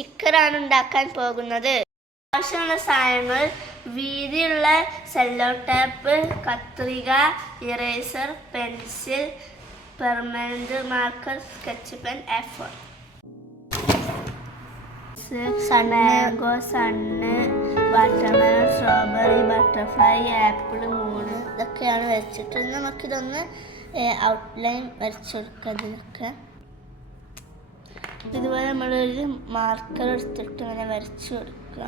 സ്റ്റിക്കറാണ് ഉണ്ടാക്കാൻ പോകുന്നത്. ആവശ്യമുള്ള സാധനങ്ങൾ: വീതിയുള്ള സെല്ലോ ടേപ്പ്, കത്രിക, eraser, pencil, permanent marker, sketch pen, A4, mango, sun, watermelon, strawberry, butterfly, apple, Moon ഇതൊക്കെയാണ് വരച്ചിട്ട് നമുക്കിതൊന്ന് ഔട്ട്ലൈൻ വരച്ചെടുക്കുക. ഇതുപോലെ നമ്മളൊരു മാർക്കർ എടുത്തിട്ട് ഇങ്ങനെ വരച്ചു കൊടുക്കുക.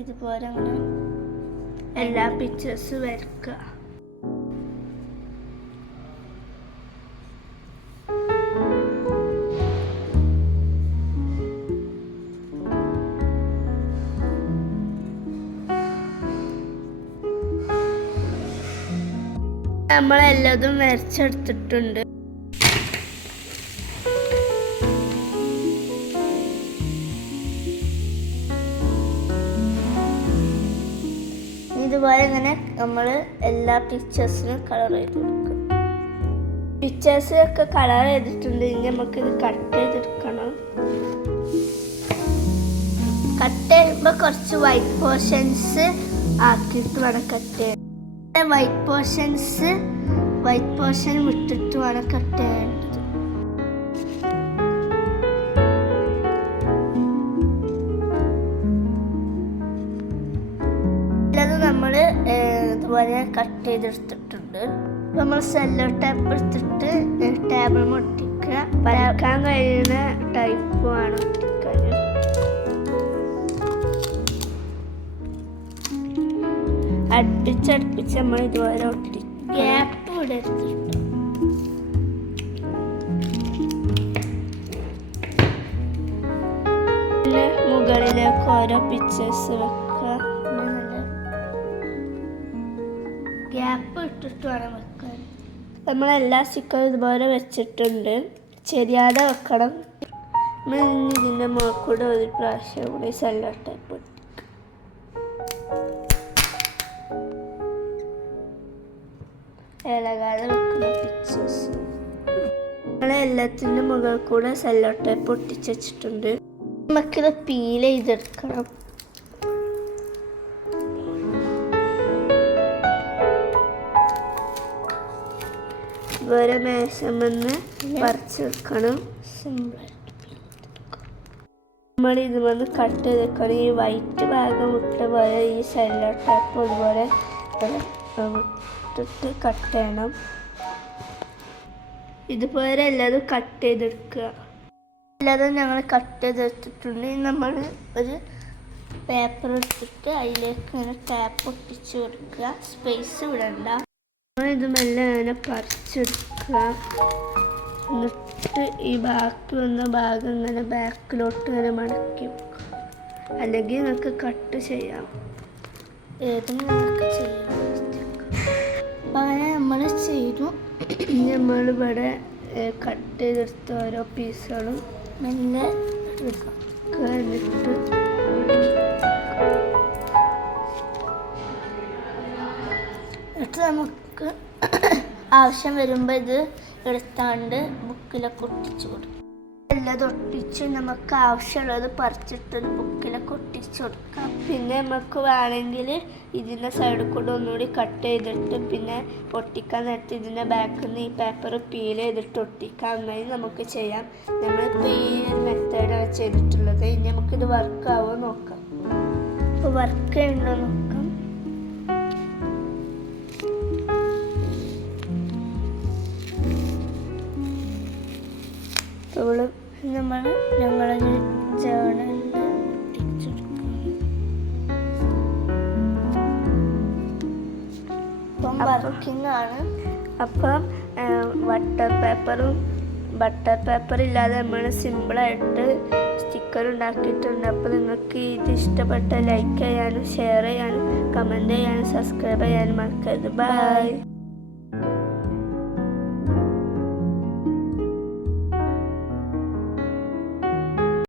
ഇതുപോലെ അങ്ങനെ എല്ലാ പിക്ചേഴ്സും വരക്കുക. നമ്മളെല്ലതും വരച്ചെടുത്തിട്ടുണ്ട്. ഇതുപോലെ ഇങ്ങനെ നമ്മൾ എല്ലാ പിക്ചേഴ്സിനും കളർ ചെയ്ത് കൊടുക്കും. പിക്ചേഴ്സിനൊക്കെ കളർ ചെയ്തിട്ടുണ്ടെങ്കിൽ നമുക്കിത് കട്ട് ചെയ്തെടുക്കണം. കട്ട് ചെയ്യുമ്പോൾ കുറച്ച് വൈറ്റ് പോർഷൻസ് ആക്കിയിട്ട് വേണം കട്ട് ചെയ്യാൻ. വൈറ്റ് പോർഷൻ വിട്ടിട്ട് വേണം കട്ട് ചെയ്യേണ്ടത്. അത് നമ്മൾ ഇതുപോലെ കട്ട് ചെയ്തെടുത്തിട്ടുണ്ട്. നമ്മൾ സെല്ലോ ടേപ്പ് എടുത്തിട്ട് ടേബിൾ ഒട്ടിക്കുക. വരക്കാൻ കഴിയുന്ന ടൈപ്പാണ് ഒട്ടിക്കാൻ. അടുപ്പിച്ചടുപ്പിച്ച് നമ്മൾ ഇതുപോലെ ഒട്ടി ഗ്യാപ്പ് ഇടരുത്തിട്ട് മുകളിലേക്ക് ഓരോ പിക്ചേഴ്സ് വെക്കുക. ഗ്യാപ്പ് ഇട്ടിട്ട് വേണം വെക്കാൻ. നമ്മളെല്ലാ സ്റ്റിക്കറും ഇതുപോലെ വെച്ചിട്ടുണ്ട്. ചെരിയാതെ വെക്കണം. നമ്മൾ ഇതിൻ്റെ മുകളിൽ കൂടെ ഒരു പ്രാവശ്യം കൂടി സെല്ലോ ടേപ്പ് ഇട്ടു. ഇളകാതെ വെക്കുന്ന പിക്ചേഴ്സ് നമ്മളെല്ലാത്തിൻ്റെ മുകളിൽ കൂടെ സെല്ലോ ടേപ്പ് ഒട്ടിച്ച് വെച്ചിട്ടുണ്ട്. നമുക്കിത് പീൽ ചെയ്തെടുക്കണം. വേറെ മേശമെന്ന് പറിച്ചെടുക്കണം. നമ്മൾ ഇതുവന്ന് കട്ട് ചെയ്തെടുക്കണം. ഈ വൈറ്റ് ഭാഗം വിട്ട പോലെ ഈ സെല്ലോ ടേപ്പ് അതുപോലെ ഇട്ടിട്ട് കട്ട് ചെയ്യണം. ഇതുപോലെ എല്ലാതും കട്ട് ചെയ്തെടുക്കുക. എല്ലാതും ഞങ്ങൾ കട്ട് ചെയ്തെടുത്തിട്ടുണ്ട്. നമ്മൾ ഒരു പേപ്പർ എടുത്തിട്ട് അതിലേക്ക് ഇങ്ങനെ ടാപ്പ് ഒട്ടിച്ച് കൊടുക്കുക. സ്പേസ് വിടണ്ട. ഇതുമെല്ലാം ഇങ്ങനെ പറിച്ചെടുക്കുക. എന്നിട്ട് ഈ ബാക്കി വന്ന ഭാഗം ഇങ്ങനെ ബാക്കിലോട്ട് ഇങ്ങനെ മടക്കി വെക്കുക. അല്ലെങ്കിൽ നിങ്ങൾക്ക് കട്ട് ചെയ്യാം. ഏതെങ്കിലും നിങ്ങൾക്ക് ചെയ്യാം. അങ്ങനെ നമ്മൾ ചെയ്തു. നമ്മളിവിടെ കട്ട് ചെയ്തെടുത്ത ഓരോ പീസുകളും മെല്ലെ എന്നിട്ട് നമുക്ക് ആവശ്യം വരുമ്പോൾ ഇത് എടുത്താണ്ട് ബുക്കിലൊക്കെ ഒട്ടിച്ചു കൊടുക്കും. എല്ലാം ഒട്ടിച്ച് നമുക്ക് ആവശ്യമുള്ളത് പറിച്ചിട്ടൊരു ബുക്കിലൊക്കെ ഒട്ടിച്ചു കൊടുക്കാം. പിന്നെ നമുക്ക് വേണമെങ്കിൽ ഇതിൻ്റെ സൈഡിൽ കൂടെ ഒന്നുകൂടി കട്ട് ചെയ്തിട്ട് പിന്നെ ഒട്ടിക്കാൻ നേരത്തെ ഇതിൻ്റെ ബാക്കിൽ നിന്ന് ഈ പേപ്പർ പീൽ ചെയ്തിട്ട് ഒട്ടിക്കാം. അങ്ങനെ നമുക്ക് ചെയ്യാം. നമ്മളിപ്പോൾ ഈ ഒരു മെത്തേഡാണ് ചെയ്തിട്ടുള്ളത്. ഇനി നമുക്കിത് വർക്കാവോ നോക്കാം. ഇപ്പോൾ വർക്ക് ഉണ്ടോ നോക്കാം. ഞങ്ങളൊരു ജേണലിൽ ഒട്ടിച്ചെടുക്കും. വർക്കിംഗ് ആണ്. അപ്പം ബട്ടർ പേപ്പർ ഇല്ലാതെ നമ്മൾ സിമ്പിളായിട്ട് സ്റ്റിക്കർ ഉണ്ടാക്കിയിട്ടുണ്ട്. അപ്പോൾ നിങ്ങൾക്ക് ഇത് ഇഷ്ടപ്പെട്ട ലൈക്ക് ചെയ്യാനും ഷെയർ ചെയ്യാനും കമൻറ്റ് ചെയ്യാനും സബ്സ്ക്രൈബ് ചെയ്യാനും മറക്കരുത്. ബൈ.